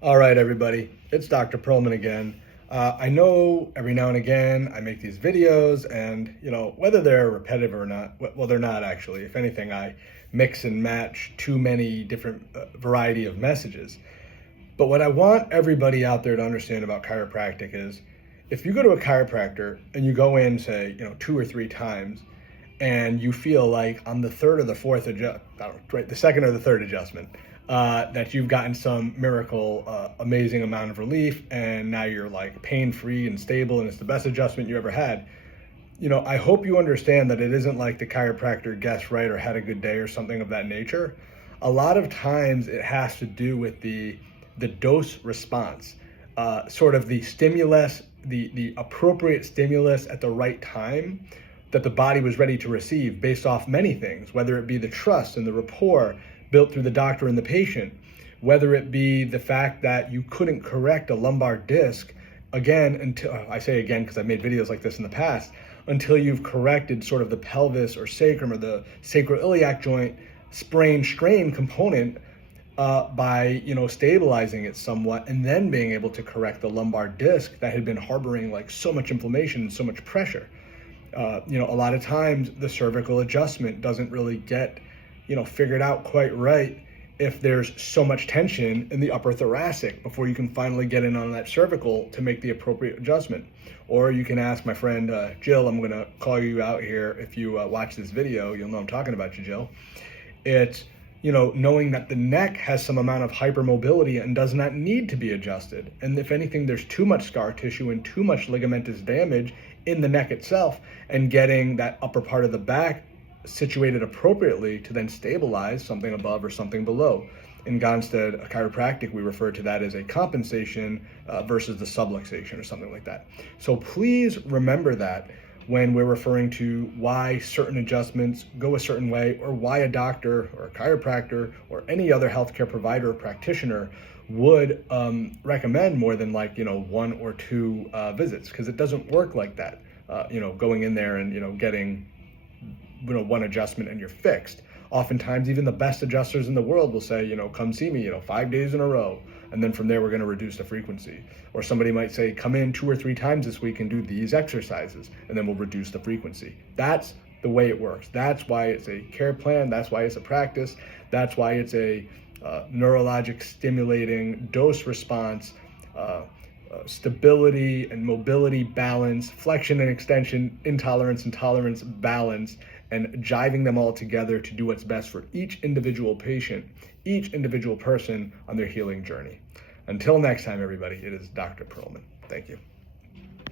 All right, everybody, it's Dr. Pearlman again. I know every now and again I make these videos and, whether they're repetitive or not, well, they're not actually. If anything, I mix and match too many different variety of messages. But what I want everybody out there to understand about chiropractic is if you go to a chiropractor and you go in, say, 2 or 3 times, and you feel like on the third or the fourth the second or the third adjustment, that you've gotten some miracle, amazing amount of relief, and now you're like pain-free and stable, and it's the best adjustment you ever had. I hope you understand that it isn't like the chiropractor guessed right or had a good day or something of that nature. A lot of times it has to do with the dose response, sort of the stimulus, the appropriate stimulus at the right time that the body was ready to receive based off many things, whether it be the trust and the rapport built through the doctor and the patient, whether it be the fact that you couldn't correct a lumbar disc again until, I say again because I've made videos like this in the past, until you've corrected sort of the pelvis or sacrum or the sacroiliac joint sprain strain component by stabilizing it somewhat, and then being able to correct the lumbar disc that had been harboring like so much inflammation and so much pressure. A lot of times the cervical adjustment doesn't really get figured out quite right if there's so much tension in the upper thoracic before you can finally get in on that cervical to make the appropriate adjustment. Or you can ask my friend Jill. I'm going to call you out here. If you watch this video, you'll know I'm talking about you, Jill. It's knowing that the neck has some amount of hypermobility and does not need to be adjusted. And if anything, there's too much scar tissue and too much ligamentous damage in the neck itself, and getting that upper part of the back situated appropriately to then stabilize something above or something below. In Gonstead Chiropractic, we refer to that as a compensation versus the subluxation or something like that. So please remember that when we're referring to why certain adjustments go a certain way, or why a doctor or a chiropractor or any other healthcare provider or practitioner would recommend more than 1 or 2 visits, because it doesn't work like that. Going in there and getting one adjustment and you're fixed. Oftentimes, even the best adjusters in the world will say, come see me, 5 days in a row. And then from there, we're going to reduce the frequency. Or somebody might say, come in 2 or 3 times this week and do these exercises, and then we'll reduce the frequency. That's the way it works. That's why it's a care plan. That's why it's a practice. That's why it's a neurologic stimulating dose response, stability and mobility balance, flexion and extension, intolerance and tolerance balance, and jiving them all together to do what's best for each individual patient, each individual person on their healing journey. Until next time, everybody, it is Dr. Pearlman. Thank you.